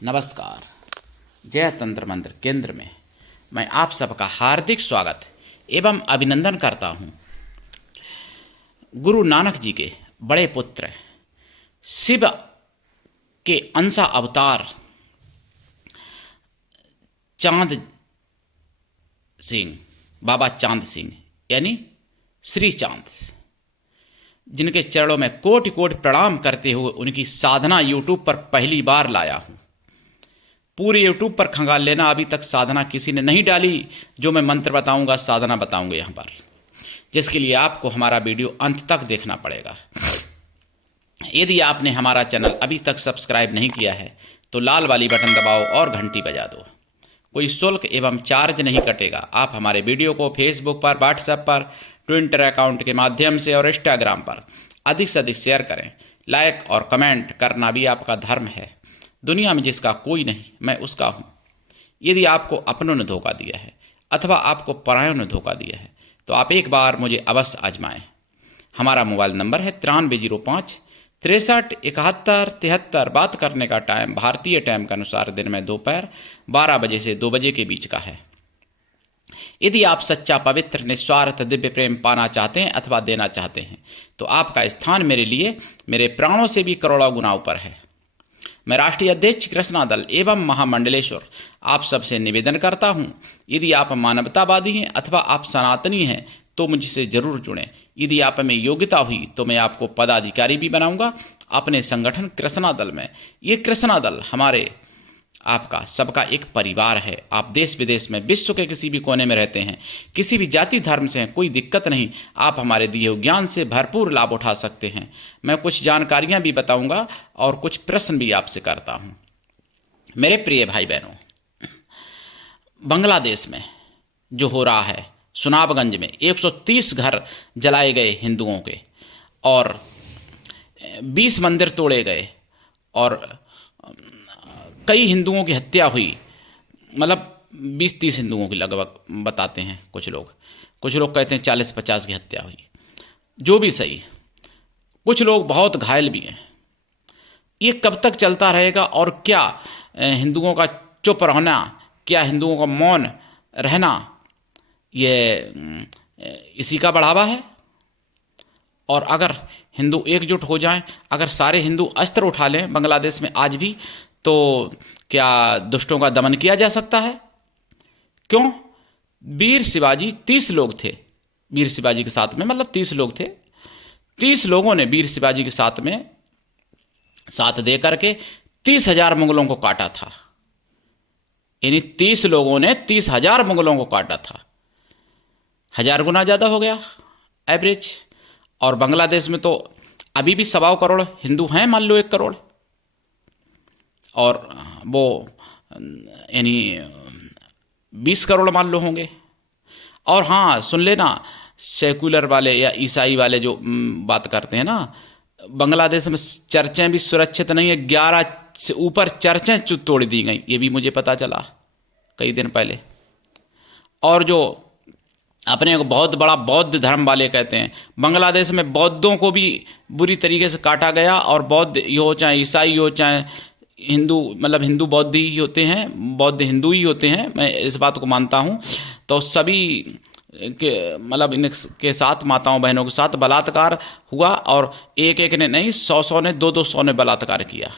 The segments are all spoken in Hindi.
नमस्कार। जय तंत्र मंत्र केंद्र में मैं आप सबका हार्दिक स्वागत एवं अभिनंदन करता हूँ। गुरु नानक जी के बड़े पुत्र शिव के अंशा अवतार चांद सिंह, बाबा चांद सिंह यानी श्री चांद, जिनके चरणों में कोटि कोटि प्रणाम करते हुए उनकी साधना यूट्यूब पर पहली बार लाया हूँ। पूरे यूट्यूब पर खंगाल लेना, अभी तक साधना किसी ने नहीं डाली जो मैं मंत्र बताऊंगा, साधना बताऊंगा यहाँ पर, जिसके लिए आपको हमारा वीडियो अंत तक देखना पड़ेगा। यदि आपने हमारा चैनल अभी तक सब्सक्राइब नहीं किया है तो लाल वाली बटन दबाओ और घंटी बजा दो। कोई शुल्क एवं चार्ज नहीं कटेगा। आप हमारे वीडियो को फेसबुक पर, व्हाट्सएप पर, ट्विटर अकाउंट के माध्यम से और इंस्टाग्राम पर अधिक से अधिक शेयर करें। लाइक और कमेंट करना भी आपका धर्म है। दुनिया में जिसका कोई नहीं, मैं उसका हूँ। यदि आपको अपनों ने धोखा दिया है अथवा आपको परायों ने धोखा दिया है तो आप एक बार मुझे अवश्य आजमाएं। हमारा मोबाइल नंबर है 9305 63 71 73। बात करने का टाइम भारतीय टाइम के अनुसार दिन में दोपहर 12 बजे से 2 बजे के बीच का है। यदि आप सच्चा, पवित्र, निस्वार्थ दिव्य प्रेम पाना चाहते हैं अथवा देना चाहते हैं तो आपका स्थान मेरे लिए मेरे प्राणों से भी करोड़ों गुना ऊपर है। मैं राष्ट्रीय अध्यक्ष कृष्णा दल एवं महामंडलेश्वर आप सबसे निवेदन करता हूं, यदि आप मानवतावादी हैं अथवा आप सनातनी हैं तो मुझसे जरूर जुड़ें। यदि आप में योग्यता हुई तो मैं आपको पदाधिकारी भी बनाऊंगा अपने संगठन कृष्णा दल में। ये कृष्णा दल हमारे आपका सबका एक परिवार है। आप देश विदेश में, विश्व के किसी भी कोने में रहते हैं, किसी भी जाति धर्म से हैं, कोई दिक्कत नहीं। आप हमारे दिए हुए ज्ञान से भरपूर लाभ उठा सकते हैं। मैं कुछ जानकारियां भी बताऊंगा और कुछ प्रश्न भी आपसे करता हूं। मेरे प्रिय भाई बहनों, बांग्लादेश में जो हो रहा है, सुनाबगंज में 130 घर जलाए गए हिंदुओं के और 20 मंदिर तोड़े गए और कई हिंदुओं की हत्या हुई, मतलब 20-30 हिंदुओं की लगभग बताते हैं कुछ लोग कहते हैं 40-50 की हत्या हुई। जो भी सही, कुछ लोग बहुत घायल भी हैं। ये कब तक चलता रहेगा और क्या हिंदुओं का चुप रहना, क्या हिंदुओं का मौन रहना, ये इसी का बढ़ावा है? और अगर हिंदू एकजुट हो जाएं, अगर सारे हिंदू अस्त्र उठा लें बांग्लादेश में आज भी, तो क्या दुष्टों का दमन किया जा सकता है? क्यों? वीर शिवाजी 30 लोग थे वीर शिवाजी के साथ में, मतलब 30 लोग थे। 30 लोगों ने वीर शिवाजी के साथ में साथ दे करके 30,000 मुगलों को काटा था। यानी 30 लोगों ने 30,000 मुगलों को काटा था। 1000 गुना ज़्यादा हो गया एवरेज। और बांग्लादेश में तो अभी भी 1.25 करोड़ हिंदू हैं, मान लो 1 करोड़, और वो यानी 20 करोड़ मान लो होंगे। और हाँ, सुन लेना, सेकुलर वाले या ईसाई वाले जो बात करते हैं ना, बांग्लादेश में चर्चें भी सुरक्षित नहीं है। 11 से ऊपर चर्चें तोड़ दी गई, ये भी मुझे पता चला कई दिन पहले। और जो अपने को बहुत बड़ा बौद्ध धर्म वाले कहते हैं, बांग्लादेश में बौद्धों को भी बुरी तरीके से काटा गया। और बौद्ध ही हो, चाहे ईसाई हो, चाहे हिंदू, मतलब हिंदू बौद्ध ही होते हैं, बौद्ध हिंदू ही होते हैं, मैं इस बात को मानता हूँ। तो सभी के मतलब इनके साथ, माताओं बहनों के साथ बलात्कार हुआ, और एक एक ने नहीं, 100 ने, 200 ने बलात्कार किया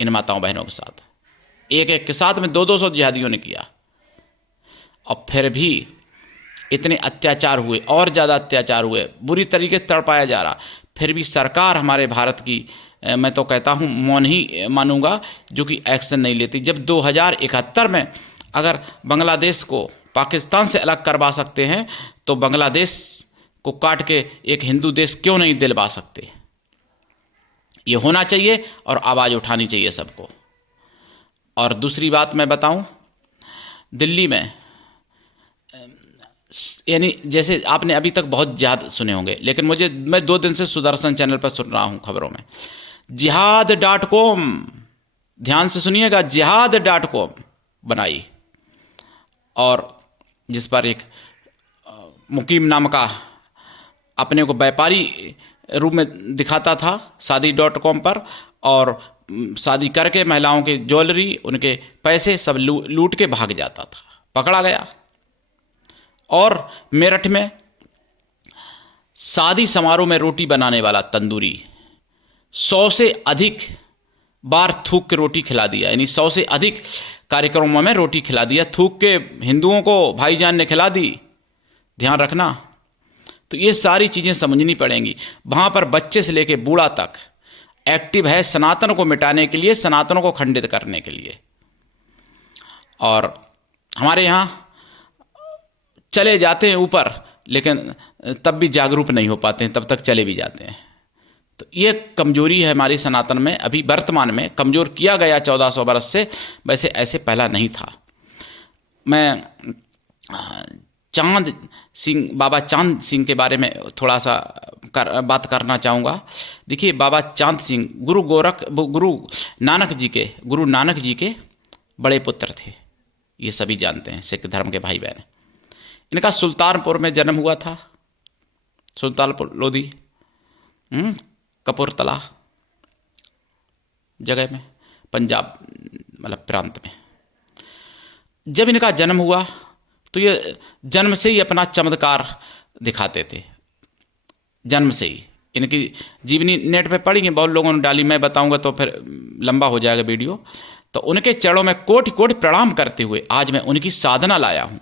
इन माताओं बहनों के साथ। एक के साथ में 200 जिहादियों ने किया। और फिर भी इतने अत्याचार हुए, और ज़्यादा अत्याचार हुए, बुरी तरीके से तड़पाया जा रहा, फिर भी सरकार हमारे भारत की, मैं तो कहता हूँ मौन ही मानूंगा, जो कि एक्शन नहीं लेती। जब 2071 में अगर बांग्लादेश को पाकिस्तान से अलग करवा सकते हैं तो बांग्लादेश को काट के एक हिंदू देश क्यों नहीं दिलवा सकते? ये होना चाहिए और आवाज़ उठानी चाहिए सबको। और दूसरी बात मैं बताऊं, दिल्ली में यानी जैसे आपने अभी तक बहुत जिहाद सुने होंगे, लेकिन मैं 2 दिन से सुदर्शन चैनल पर सुन रहा हूं खबरों में, जिहाद.com, ध्यान से सुनिएगा, जिहाद.com बनाई, और जिस पर एक मुकीम नाम का अपने को व्यापारी रूप में दिखाता था शादी.com पर, और शादी करके महिलाओं के ज्वेलरी, उनके पैसे सब लूट के भाग जाता था, पकड़ा गया। और मेरठ में शादी समारोह में रोटी बनाने वाला तंदूरी 100 से अधिक बार थूक के रोटी खिला दिया, यानी 100 से अधिक कार्यक्रमों में रोटी खिला दिया, थूक के हिंदुओं को भाईजान ने खिला दी, ध्यान रखना। तो ये सारी चीज़ें समझनी पड़ेंगी। वहाँ पर बच्चे से लेके बूढ़ा तक एक्टिव है सनातन को मिटाने के लिए, सनातनों को खंडित करने के लिए। और हमारे यहाँ चले जाते हैं ऊपर, लेकिन तब भी जागरूक नहीं हो पाते हैं, तब तक चले भी जाते हैं। तो ये कमजोरी है हमारी सनातन में, अभी वर्तमान में कमज़ोर किया गया 1400 वर्ष से, वैसे ऐसे पहला नहीं था। मैं चांद सिंह, बाबा चांद सिंह के बारे में थोड़ा सा बात करना चाहूँगा। देखिए, बाबा चांद सिंह गुरु नानक जी के बड़े पुत्र थे, ये सभी जानते हैं, सिख धर्म के भाई बहन। इनका सुल्तानपुर में जन्म हुआ था, सुल्तानपुर लोधी, कपूरथला जगह में, पंजाब मतलब प्रांत में। जब इनका जन्म हुआ तो ये जन्म से ही अपना चमत्कार दिखाते थे, जन्म से ही। इनकी जीवनी नेट पे पढ़ेंगे, बहुत लोगों ने डाली, मैं बताऊंगा तो फिर लंबा हो जाएगा वीडियो। तो उनके चरणों में कोटि कोटि प्रणाम करते हुए आज मैं उनकी साधना लाया हूँ।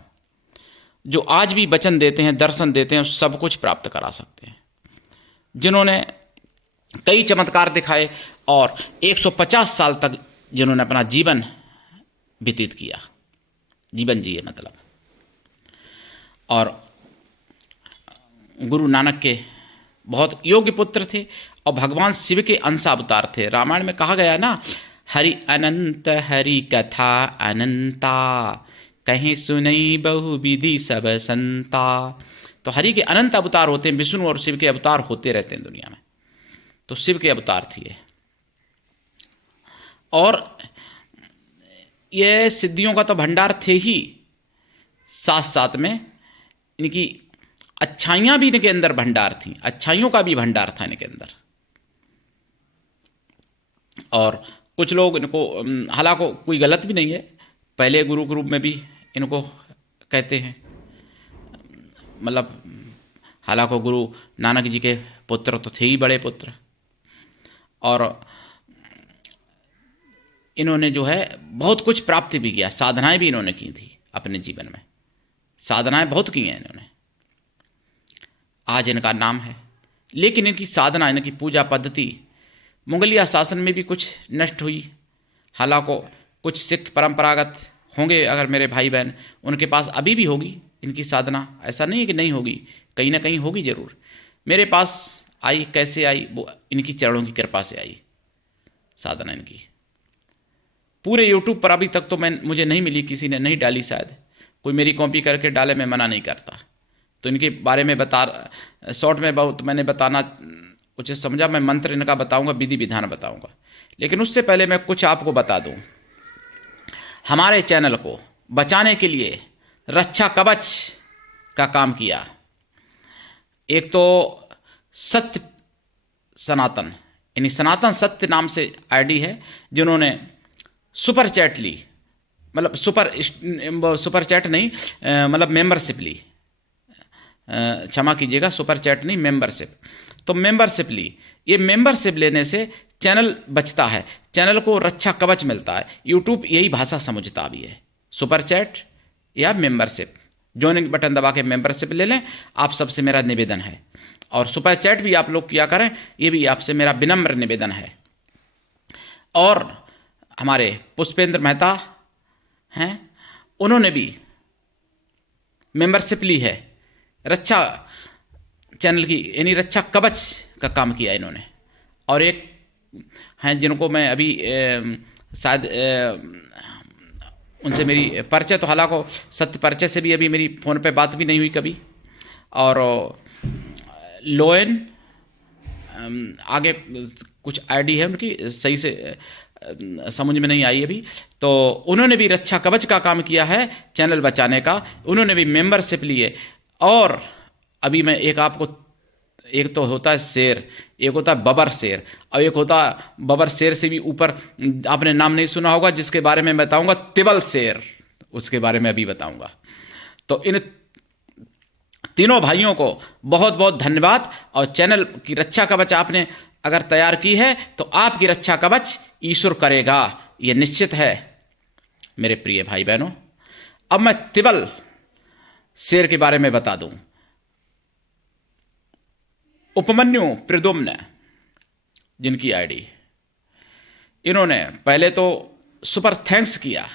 जो आज भी वचन देते हैं, दर्शन देते हैं, सब कुछ प्राप्त करा सकते हैं। जिन्होंने कई चमत्कार दिखाए और 150 साल तक जिन्होंने अपना जीवन व्यतीत किया, जीवन जिए मतलब। और गुरु नानक के बहुत योग्य पुत्र थे और भगवान शिव के अंश अवतार थे। रामायण में कहा गया ना, हरि अनंत हरि कथा अनंता, कहीं सुनई बहु विधि सब संता। तो हरि के अनंत अवतार होते हैं, विष्णु और शिव के अवतार होते रहते हैं दुनिया में, तो शिव के अवतार थे। और ये सिद्धियों का तो भंडार थे ही, साथ साथ में इनकी अच्छाइयाँ भी इनके अंदर भंडार थी, अच्छाइयों का भी भंडार था इनके अंदर। और कुछ लोग इनको, हालांकि कोई गलत भी नहीं है, पहले गुरु के रूप में भी इनको कहते हैं, मतलब हालांकि गुरु नानक जी के पुत्र तो थे ही बड़े पुत्र। और इन्होंने जो है बहुत कुछ प्राप्ति भी किया, साधनाएं भी इन्होंने की थी अपने जीवन में, साधनाएं बहुत की हैं इन्होंने, आज इनका नाम है। लेकिन इनकी साधना, इनकी पूजा पद्धति मुगलिया शासन में भी कुछ नष्ट हुई। हालांकि कुछ सिख परंपरागत होंगे अगर मेरे भाई बहन, उनके पास अभी भी होगी इनकी साधना, ऐसा नहीं है कि नहीं होगी, कहीं ना कहीं होगी जरूर। मेरे पास आई, कैसे आई, वो इनकी चरणों की कृपा से आई साधना इनकी। पूरे यूट्यूब पर अभी तक तो मुझे नहीं मिली, किसी ने नहीं डाली, शायद कोई मेरी कॉपी करके डाले, मैं मना नहीं करता। तो इनके बारे में शॉर्ट में बहुत मैंने बताना उचित समझा। मैं मंत्र इनका बताऊंगा, विधि विधान बताऊंगा, लेकिन उससे पहले मैं कुछ आपको बता दूं। हमारे चैनल को बचाने के लिए रक्षा कवच का काम किया। एक तो सत्य सनातन, यानी सनातन सत्य नाम से आईडी है, जिन्होंने सुपर चैट ली, मतलब सुपर चैट नहीं, मतलब मेंबरशिप ली, क्षमा कीजिएगा, सुपर चैट नहीं, मेंबरशिप। तो मेंबरशिप ली। ये मेंबरशिप लेने से चैनल बचता है, चैनल को रक्षा कवच मिलता है। यूट्यूब यही भाषा समझता भी है, सुपर चैट या मेंबरशिप। ज्वाइनिंग बटन दबा के मेंबरशिप ले लें, आप सबसे मेरा निवेदन है। और सुपर चैट भी आप लोग किया करें, ये भी आपसे मेरा विनम्र निवेदन है। और हमारे पुष्पेंद्र मेहता हैं, उन्होंने भी मेंबरशिप ली है, रक्षा चैनल की, यानी रक्षा कवच का काम किया इन्होंने। और एक हैं जिनको मैं अभी शायद उनसे मेरी परिचय, तो हालांकि सत्य परिचय से भी अभी मेरी फ़ोन पे बात भी नहीं हुई कभी। और लोयन आगे कुछ आईडी है उनकी, सही से समझ में नहीं आई अभी। तो उन्होंने भी रक्षा कवच का काम किया है चैनल बचाने का, उन्होंने भी मेंबरशिप ली है। और अभी मैं एक आपको एक तो होता है शेर, एक होता है बबर शेर, और एक होता है बबर शेर से भी ऊपर, आपने नाम नहीं सुना होगा, जिसके बारे में बताऊंगा, तिबल शेर, उसके बारे में अभी बताऊंगा। तो इन तीनों भाइयों को बहुत बहुत धन्यवाद। और चैनल की रक्षा कवच आपने अगर तैयार की है तो आपकी रक्षा कवच ईश्वर करेगा, यह निश्चित है मेरे प्रिय भाई बहनों। अब मैं तिबल शेर के बारे में बता दूं। उपमन्यु प्रद्युम्न जिनकी आईडी, इन्होंने पहले तो सुपर थैंक्स किया,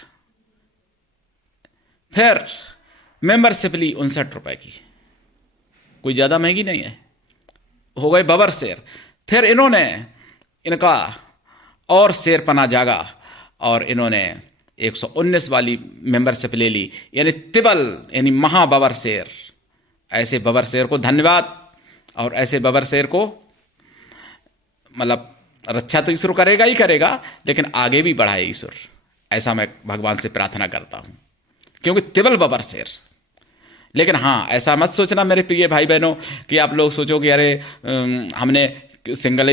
फिर मेंबरशिप ली 59 रुपए की, कोई ज़्यादा महंगी नहीं है, हो गए बबर शेर। फिर इन्होंने इनका और शेर पना जागा और इन्होंने 119 वाली मेंबरशिप ले ली, यानी तिबल यानी महाबबर शेर। ऐसे बबर शेर को धन्यवाद, और ऐसे बबर शेर को मतलब रक्षा तो ईश्वर करेगा ही करेगा, लेकिन आगे भी बढ़ाए ईश्वर, ऐसा मैं भगवान से प्रार्थना करता हूँ, क्योंकि तिबल बबर शेर। लेकिन हाँ, ऐसा मत सोचना मेरे प्रिय भाई बहनों कि आप लोग सोचो कि अरे हमने सिंगल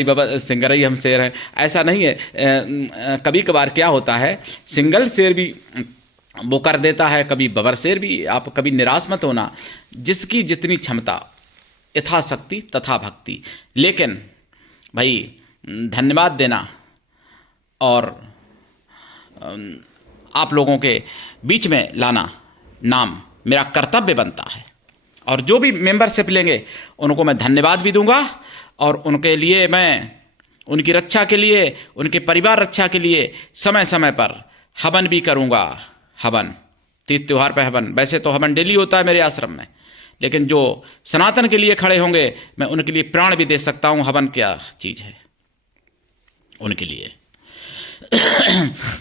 ही हम शेर हैं, ऐसा नहीं है। कभी कभार क्या होता है, सिंगल शेर भी वो कर देता है, कभी बबर शेर भी। आप कभी निराश मत होना, जिसकी जितनी क्षमता, यथाशक्ति तथा भक्ति। लेकिन भाई धन्यवाद देना और आप लोगों के बीच में लाना नाम मेरा कर्तव्य बनता है। और जो भी मेंबरशिप लेंगे उनको मैं धन्यवाद भी दूंगा, और उनके लिए मैं, उनकी रक्षा के लिए, उनके परिवार रक्षा के लिए समय समय पर हवन भी करूंगा। हवन, तीज त्योहार पर हवन, वैसे तो हवन डेली होता है मेरे आश्रम में, लेकिन जो सनातन के लिए खड़े होंगे मैं उनके लिए प्राण भी दे सकता हूं। हवन क्या चीज़ है उनके लिए।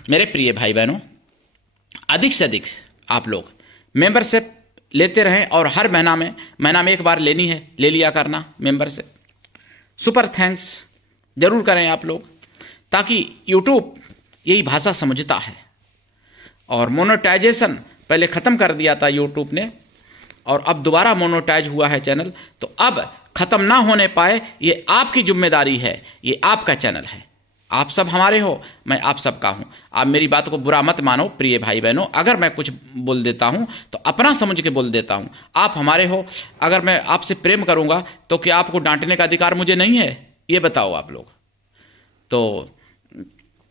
मेरे प्रिय भाई बहनों, अधिक से अधिक आप लोग मेंबरशिप लेते रहें, और हर महीना में एक बार लेनी है, ले लिया करना मेंबरशिप। सुपर थैंक्स जरूर करें आप लोग, ताकि यूट्यूब यही भाषा समझता है। और मोनेटाइजेशन पहले ख़त्म कर दिया था यूट्यूब ने, और अब दोबारा मोनेटाइज हुआ है चैनल, तो अब ख़त्म ना होने पाए, ये आपकी जिम्मेदारी है, ये आपका चैनल है। आप सब हमारे हो, मैं आप सब का हूँ। आप मेरी बात को बुरा मत मानो प्रिय भाई बहनों, अगर मैं कुछ बोल देता हूँ तो अपना समझ के बोल देता हूँ। आप हमारे हो, अगर मैं आपसे प्रेम करूँगा तो क्या आपको डांटने का अधिकार मुझे नहीं है? ये बताओ आप लोग। तो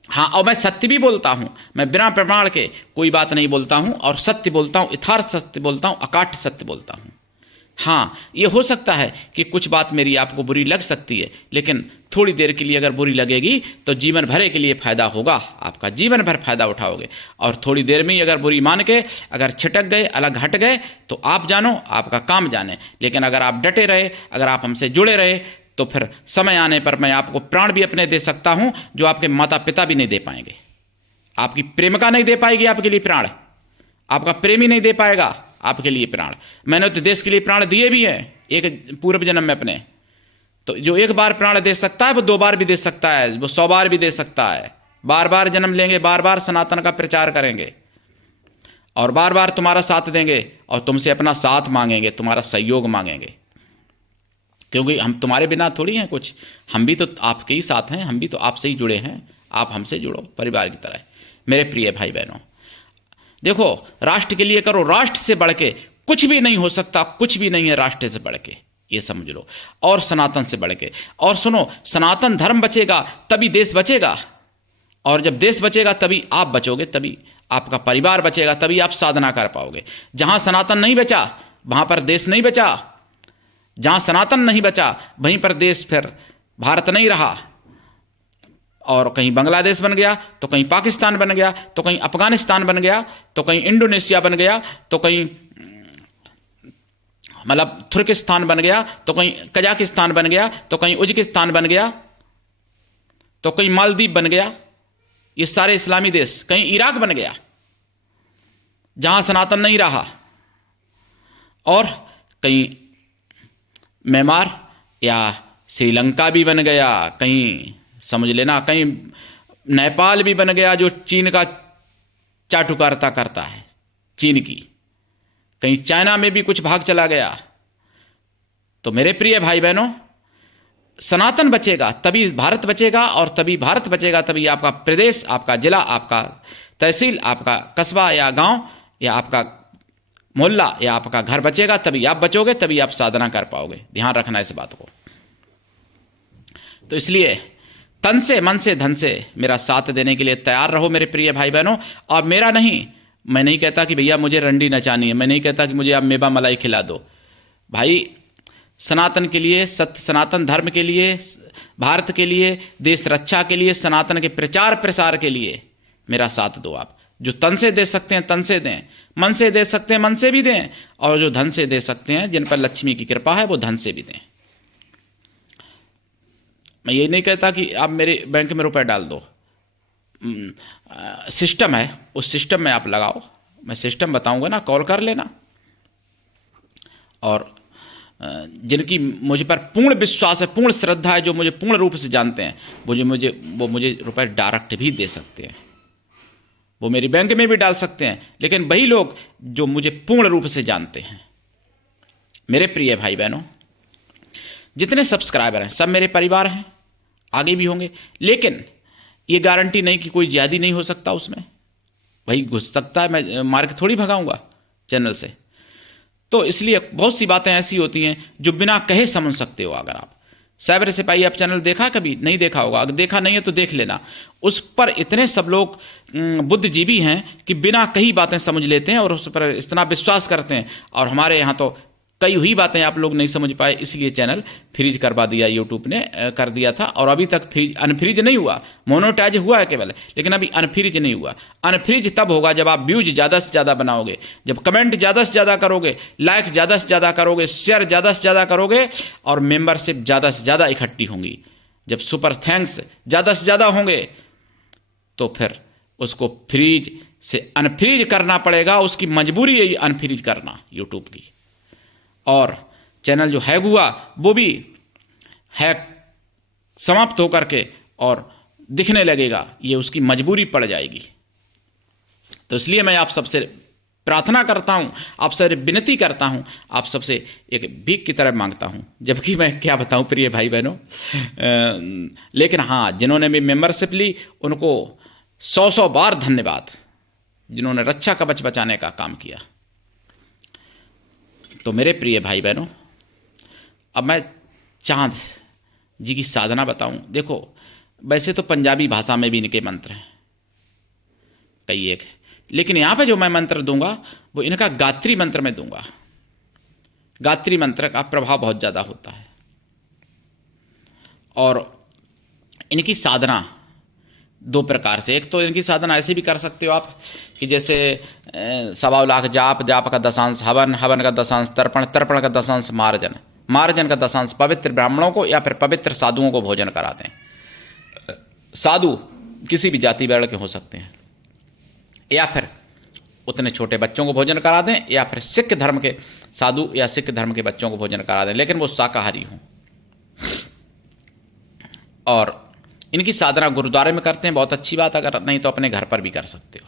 हाँ, और मैं सत्य भी बोलता हूँ, मैं बिना प्रमाण के कोई बात नहीं बोलता हूँ, और सत्य बोलता हूँ, यथार्थ सत्य बोलता हूँ, अकाट्य सत्य बोलता हूँ। हाँ, ये हो सकता है कि कुछ बात मेरी आपको बुरी लग सकती है, लेकिन थोड़ी देर के लिए अगर बुरी लगेगी तो जीवन भर के लिए फ़ायदा होगा, आपका जीवन भर फ़ायदा उठाओगे। और थोड़ी देर में ही अगर बुरी मान के अगर छिटक गए, अलग हट गए, तो आप जानो, आपका काम जाने। लेकिन अगर आप डटे रहे, अगर आप हमसे जुड़े रहे, तो फिर समय आने पर मैं आपको प्राण भी अपने दे सकता हूँ, जो आपके माता पिता भी नहीं दे पाएंगे। आपकी प्रेमिका नहीं दे पाएगी आपके लिए प्राण, आपका प्रेमी नहीं दे पाएगा आपके लिए प्राण। मैंने तो देश के लिए प्राण दिए भी हैं एक पूर्व जन्म में अपने। तो जो एक बार प्राण दे सकता है वो 2 बार भी दे सकता है, वो 100 बार भी दे सकता है। बार बार जन्म लेंगे, बार बार सनातन का प्रचार करेंगे, और बार बार तुम्हारा साथ देंगे, और तुमसे अपना साथ मांगेंगे, तुम्हारा सहयोग मांगेंगे, क्योंकि हम तुम्हारे बिना थोड़ी हैं कुछ। हम भी तो आपके ही साथ हैं, हम भी तो आपसे ही जुड़े हैं। आप हमसे जुड़ो परिवार की तरह। मेरे प्रिय भाई बहनों, देखो, राष्ट्र के लिए करो, राष्ट्र से बढ़ के कुछ भी नहीं हो सकता, कुछ भी नहीं है राष्ट्र से बढ़ के, ये समझ लो, और सनातन से बढ़ के। और सुनो, सनातन धर्म बचेगा तभी देश बचेगा, और जब देश बचेगा तभी आप बचोगे, तभी आपका परिवार बचेगा, तभी आप साधना कर पाओगे। जहां सनातन नहीं बचा वहां पर देश नहीं बचा, जहां सनातन नहीं बचा वहीं पर देश फिर भारत नहीं रहा, और कहीं बांग्लादेश बन गया, तो कहीं पाकिस्तान बन गया, तो कहीं अफगानिस्तान बन गया, तो कहीं इंडोनेशिया बन गया, तो कहीं मतलब तुर्किस्तान बन गया, तो कहीं कजाकिस्तान बन गया, तो कहीं उज्बेकिस्तान बन गया, तो कहीं मालदीव बन गया। ये सारे इस्लामी देश, कहीं इराक बन गया जहां सनातन नहीं रहा, और कहीं म्यांमार या श्रीलंका भी बन गया, कहीं समझ लेना कहीं नेपाल भी बन गया, जो चीन का चाटुकारिता करता है, चीन की। कहीं चाइना में भी कुछ भाग चला गया। तो मेरे प्रिय भाई बहनों, सनातन बचेगा तभी भारत बचेगा, और तभी भारत बचेगा तभी आपका प्रदेश, आपका जिला, आपका तहसील, आपका कस्बा या गांव या आपका मोहल्ला या आपका घर बचेगा। तभी आप बचोगे, तभी आप साधना कर पाओगे। ध्यान रखना इस बात को। तो इसलिए तन से, मन से, धन से मेरा साथ देने के लिए तैयार रहो मेरे प्रिय भाई बहनों। और मेरा नहीं, मैं नहीं कहता कि भैया मुझे रंडी नचानी है, मैं नहीं कहता कि मुझे आप मेवा मलाई खिला दो। भाई सनातन के लिए, सत्य सनातन धर्म के लिए, भारत के लिए, देश रक्षा के लिए, सनातन के प्रचार प्रसार के लिए मेरा साथ दो आप। जो तन से दे सकते हैं तन से दें, मन से दे सकते हैं मन से भी दें, और जो धन से दे सकते हैं, जिन पर लक्ष्मी की कृपा है, वो धन से भी दें। मैं ये नहीं कहता कि आप मेरे बैंक में रुपए डाल दो। सिस्टम है, उस सिस्टम में आप लगाओ। मैं सिस्टम बताऊंगा ना, कॉल कर लेना। और जिनकी मुझ पर पूर्ण विश्वास है, पूर्ण श्रद्धा है, जो मुझे पूर्ण रूप से जानते हैं, वो मुझे रुपए डायरेक्ट भी दे सकते हैं। वो मेरी बैंक में भी डाल सकते हैं। लेकिन वही लोग जो मुझे पूर्ण रूप से जानते हैं, मेरे प्रिय भाई बहनों, जितने सब्सक्राइबर हैं सब मेरे परिवार हैं, आगे भी होंगे। लेकिन ये गारंटी नहीं कि कोई ज्यादा नहीं हो सकता उसमें। भाई घुस सकता है, मैं मार के थोड़ी भगाऊंगा चैनल से। तो इसलिए बहुत सी बातें ऐसी होती हैं जो बिना कहे समझ सकते हो। अगर आप साइबर सिपाही आप चैनल देखा, कभी नहीं देखा होगा, अगर देखा नहीं है तो देख लेना। उस पर इतने सब लोग बुद्धिजीवी हैं कि बिना कही बातें समझ लेते हैं और उस पर इतना विश्वास करते हैं। और हमारे यहाँ तो कई हुई बातें आप लोग नहीं समझ पाए, इसलिए चैनल फ्रीज करवा दिया, यूट्यूब ने कर दिया था। और अभी तक अनफ्रीज नहीं हुआ, मोनोटाइज हुआ है केवल, लेकिन अभी अनफ्रीज नहीं हुआ। अनफ्रीज तब होगा जब आप व्यूज ज़्यादा से ज़्यादा बनाओगे, जब कमेंट ज़्यादा से ज़्यादा करोगे, लाइक ज़्यादा से ज़्यादा करोगे, शेयर ज़्यादा से ज़्यादा करोगे, और मेंबरशिप ज़्यादा से ज़्यादा इकट्ठी होंगी। जब सुपर थैंक्स ज़्यादा से ज़्यादा होंगे तो फिर उसको फ्रीज से अनफ्रीज करना पड़ेगा। उसकी मजबूरी है ये अनफ्रीज करना यूट्यूब की। और चैनल जो हैक हुआ वो भी हैक समाप्त होकर के और दिखने लगेगा, ये उसकी मजबूरी पड़ जाएगी। तो इसलिए मैं आप सबसे प्रार्थना करता हूं, आप सबसे विनती करता हूं, आप सबसे एक भीख की तरह मांगता हूं। जबकि मैं क्या बताऊं प्रिय भाई बहनों, लेकिन हाँ, जिन्होंने भी मेंबरशिप ली उनको 100 बार धन्यवाद, जिन्होंने रक्षा कवच बचाने का काम किया। तो मेरे प्रिय भाई बहनों, अब मैं चांद जी की साधना बताऊं। देखो, वैसे तो पंजाबी भाषा में भी इनके मंत्र हैं कई एक, लेकिन यहाँ पे जो मैं मंत्र दूंगा वो इनका गायत्री मंत्र में दूंगा। गायत्री मंत्र का प्रभाव बहुत ज़्यादा होता है। और इनकी साधना दो प्रकार से, एक तो इनकी साधना ऐसे भी कर सकते हो आप कि जैसे 1.25 लाख जाप, जाप का दशांश हवन, हवन का दशांश तर्पण, तर्पण का दशांश मार्जन, मार्जन का दशांश पवित्र ब्राह्मणों को या फिर पवित्र साधुओं को भोजन कराते हैं। साधु किसी भी जाति वर्ण के हो सकते हैं, या फिर उतने छोटे बच्चों को भोजन करा दें, या फिर सिख धर्म के साधु या सिख धर्म के बच्चों को भोजन करा दें, लेकिन वो शाकाहारी हों। और इनकी साधना गुरुद्वारे में करते हैं, बहुत अच्छी बात। अगर नहीं तो अपने घर पर भी कर सकते हो।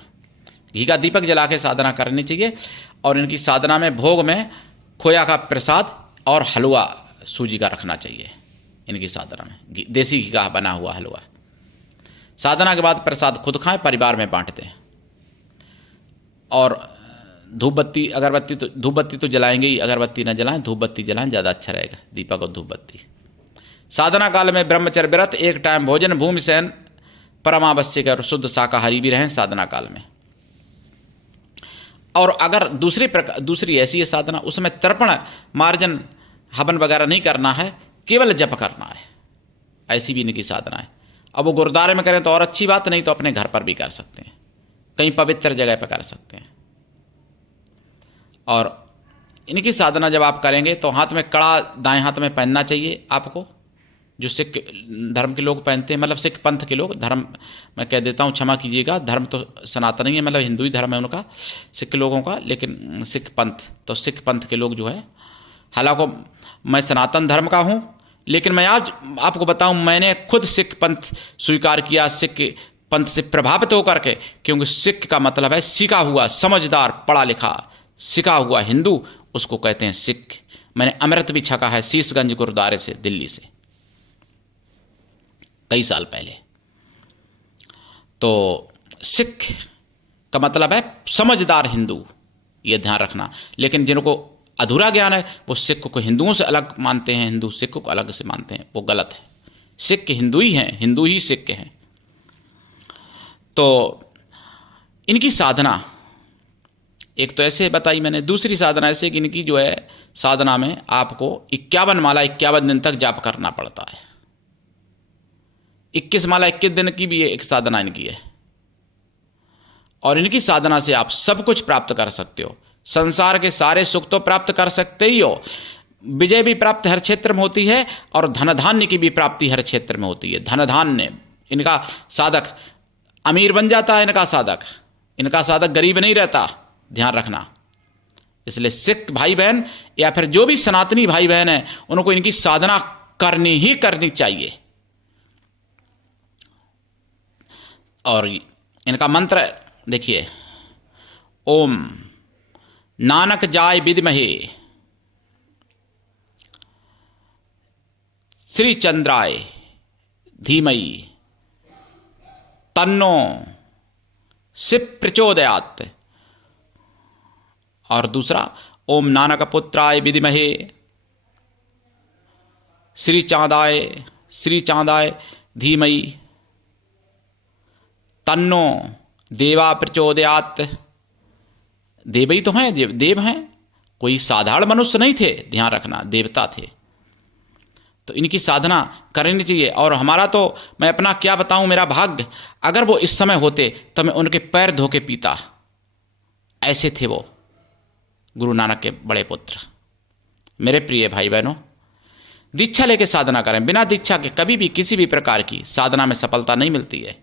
घी का दीपक जला के साधना करनी चाहिए। और इनकी साधना में भोग में खोया का प्रसाद और हलवा सूजी का रखना चाहिए। इनकी साधना में देसी घी का बना हुआ हलवा। साधना के बाद प्रसाद खुद खाएं, परिवार में बांटते हैं। और धूप बत्ती, अगरबत्ती, तो धूप बत्ती तो जलाएंगे ही, अगरबत्ती न जलाएं, धूप बत्ती जलाएं, ज़्यादा अच्छा रहेगा, दीपक और धूप बत्ती। साधना काल में ब्रह्मचर्य व्रत, एक टाइम भोजन, भूमि शयन, परमावश्यक और शुद्ध शाकाहारी भी रहें साधना काल में। और अगर दूसरी ऐसी है साधना, उसमें तर्पण, मार्जन, हवन वगैरह नहीं करना है, केवल जप करना है, ऐसी भी इनकी साधना है। अब वो गुरुद्वारे में करें तो और अच्छी बात, नहीं तो अपने घर पर भी कर सकते हैं, कहीं पवित्र जगह पर कर सकते हैं। और इनकी साधना जब आप करेंगे तो हाथ में कड़ा दाएं हाथ में पहनना चाहिए आपको, जो सिख धर्म के लोग पहनते हैं, मतलब सिख पंथ के लोग। धर्म मैं कह देता हूँ, क्षमा कीजिएगा, धर्म तो सनातन ही है, मतलब हिंदू ही धर्म है उनका, सिख लोगों का। लेकिन सिख पंथ, तो सिख पंथ के लोग जो है, हालांकि मैं सनातन धर्म का हूँ, लेकिन मैं आज आपको बताऊँ, मैंने खुद सिख पंथ स्वीकार किया, सिख पंथ से प्रभावित होकर के। क्योंकि सिख का मतलब है सीखा हुआ, समझदार, पढ़ा लिखा, सीखा हुआ हिंदू, उसको कहते हैं सिख। मैंने अमृत भी छका है शीशगंज गुरुद्वारे से, दिल्ली से। कई साल पहले। तो सिख का मतलब है समझदार हिंदू, ये ध्यान रखना। लेकिन जिनको अधूरा ज्ञान है वो सिख को हिंदुओं से अलग मानते हैं, हिंदू सिख को अलग से मानते हैं, वो गलत है। सिख हिंदू ही हैं, हिंदू ही सिख हैं। तो इनकी साधना एक तो ऐसे बताई मैंने, दूसरी साधना ऐसे कि इनकी जो है साधना में आपको 51 माला 51 दिन तक जाप करना पड़ता है। 21 माला 21 दिन की भी एक साधना इनकी है। और इनकी साधना से आप सब कुछ प्राप्त कर सकते हो, संसार के सारे सुख तो प्राप्त कर सकते ही हो, विजय भी प्राप्त हर क्षेत्र में होती है, और धन धान्य की भी प्राप्ति हर क्षेत्र में होती है। धन धान्य, इनका साधक अमीर बन जाता है, इनका साधक गरीब नहीं रहता, ध्यान रखना। इसलिए सिख भाई बहन या फिर जो भी सनातनी भाई बहन है, उनको इनकी साधना करनी ही करनी चाहिए। और इनका मंत्र देखिए, ओम नानक जाय विद्महे श्री चंद्राय धीमहि तन्नो शिव प्रचोदयात्। और दूसरा, ओम नानक पुत्राय विद्महे श्री चांदाय धीमहि तन्नो देवा प्रचोदयात्। देव ही तो हैं, देव हैं, कोई साधारण मनुष्य नहीं थे, ध्यान रखना, देवता थे। तो इनकी साधना करनी चाहिए। और हमारा तो, मैं अपना क्या बताऊं, मेरा भाग्य, अगर वो इस समय होते तो मैं उनके पैर धो के पीता। ऐसे थे वो गुरु नानक के बड़े पुत्र। मेरे प्रिय भाई बहनों, दीक्षा लेके साधना करें। बिना दीक्षा के कभी भी किसी भी प्रकार की साधना में सफलता नहीं मिलती है।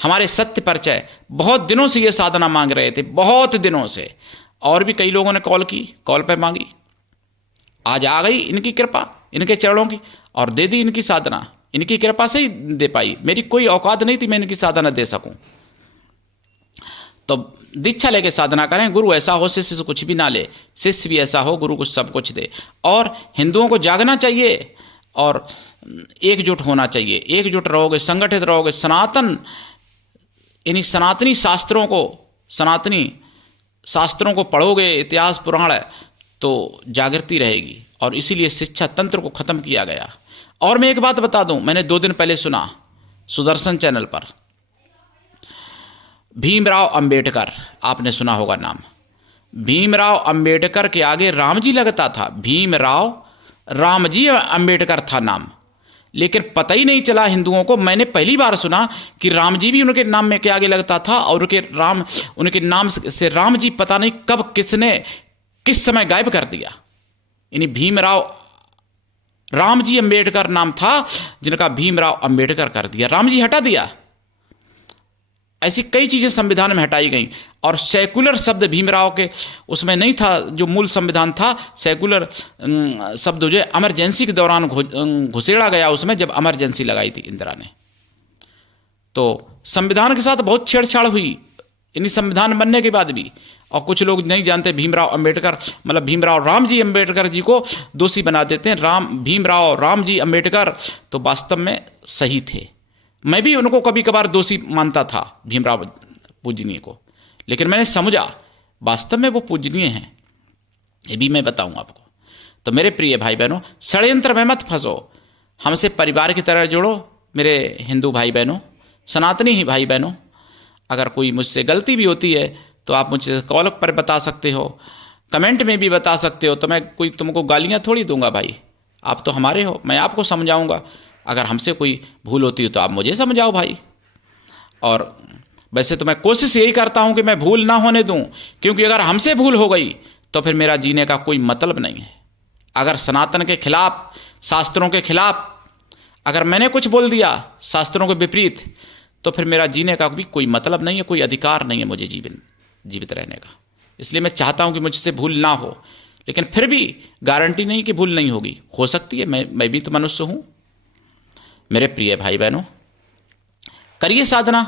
हमारे सत्य परिचय बहुत दिनों से ये साधना मांग रहे थे, बहुत दिनों से, और भी कई लोगों ने कॉल पे मांगी। आज आ गई इनकी कृपा, इनके चरणों की, और दे दी इनकी साधना। इनकी कृपा से ही दे पाई, मेरी कोई औकात नहीं थी मैं इनकी साधना दे सकूं। तो दीक्षा लेके साधना करें। गुरु ऐसा हो शिष्य से कुछ भी ना ले, शिष्य भी ऐसा हो गुरु को सब कुछ दे। और हिंदुओं को जागना चाहिए और एकजुट होना चाहिए। एकजुट रहोगे, संगठित रहोगे, इन्हीं सनातनी शास्त्रों को पढ़ोगे, इतिहास पुराण है, तो जागृति रहेगी। और इसीलिए शिक्षा तंत्र को खत्म किया गया। और मैं एक बात बता दूं, मैंने 2 दिन पहले सुना सुदर्शन चैनल पर, भीमराव अंबेडकर, आपने सुना होगा नाम। भीमराव अंबेडकर के आगे रामजी लगता था, रामजी अंबेडकर था नाम। लेकिन पता ही नहीं चला हिंदुओं को। मैंने पहली बार सुना कि रामजी भी उनके नाम में के आगे लगता था, और उनके नाम से रामजी पता नहीं कब किसने किस समय गायब कर दिया। यानी भीमराव, रामजी अंबेडकर नाम था जिनका भीमराव अंबेडकर कर दिया, रामजी हटा दिया। ऐसी कई चीजें संविधान में हटाई गई। और सेकुलर शब्द भीमराव के उसमें नहीं था, जो मूल संविधान था। सेकुलर शब्द जो इमरजेंसी के दौरान घुसेड़ा गया उसमें, जब इमरजेंसी लगाई थी इंदिरा ने। तो संविधान के साथ बहुत छेड़छाड़ हुई इन्हीं संविधान बनने के बाद भी। और कुछ लोग नहीं जानते, भीमराव अंबेडकर मतलब भीमराव रामजी अंबेडकर जी को दोषी बना देते हैं। भीमराव रामजी अंबेडकर तो वास्तव में सही थे। मैं भी उनको कभी कभार दोषी मानता था, भीमराव पूजनीय को, लेकिन मैंने समझा वास्तव में वो पूजनीय हैं, ये भी मैं बताऊं आपको। तो मेरे प्रिय भाई बहनों, षड्यंत्र में मत फंसो, हमसे परिवार की तरह जुड़ो। मेरे हिंदू भाई बहनों, सनातनी ही भाई बहनों, अगर कोई मुझसे गलती भी होती है तो आप मुझसे कॉल पर बता सकते हो, कमेंट में भी बता सकते हो। तो मैं कोई तुमको गालियाँ थोड़ी दूंगा भाई, आप तो हमारे हो, मैं आपको समझाऊंगा। अगर हमसे कोई भूल होती है तो आप मुझे समझाओ भाई। और वैसे तो मैं कोशिश यही करता हूं कि मैं भूल ना होने दूं, क्योंकि अगर हमसे भूल हो गई तो फिर मेरा जीने का कोई मतलब नहीं है। अगर सनातन के खिलाफ, शास्त्रों के खिलाफ अगर मैंने कुछ बोल दिया, शास्त्रों के विपरीत, तो फिर मेरा जीने का भी कोई मतलब नहीं है, कोई अधिकार नहीं है मुझे जीवित रहने का। इसलिए मैं चाहता हूं कि मुझसे भूल ना हो, लेकिन फिर भी गारंटी नहीं कि भूल नहीं होगी, हो सकती है, मैं भी तो मनुष्य हूं। मेरे प्रिय भाई बहनों, करिए साधना।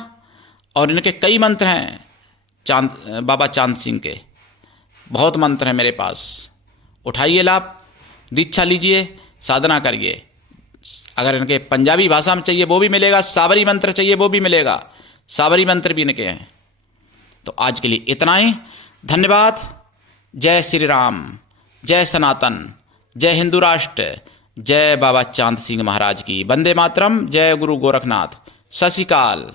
और इनके कई मंत्र हैं, बाबा चांद सिंह के बहुत मंत्र हैं मेरे पास। उठाइए लाभ, दीक्षा लीजिए, साधना करिए। अगर इनके पंजाबी भाषा में चाहिए वो भी मिलेगा, साबरी मंत्र चाहिए वो भी मिलेगा, साबरी मंत्र भी इनके हैं। तो आज के लिए इतना ही, धन्यवाद। जय श्री राम, जय सनातन, जय हिंदू राष्ट्र, जय बाबा चांद सिंह महाराज की, वंदे मातरम, जय गुरु गोरखनाथ, सत श्री अकाल।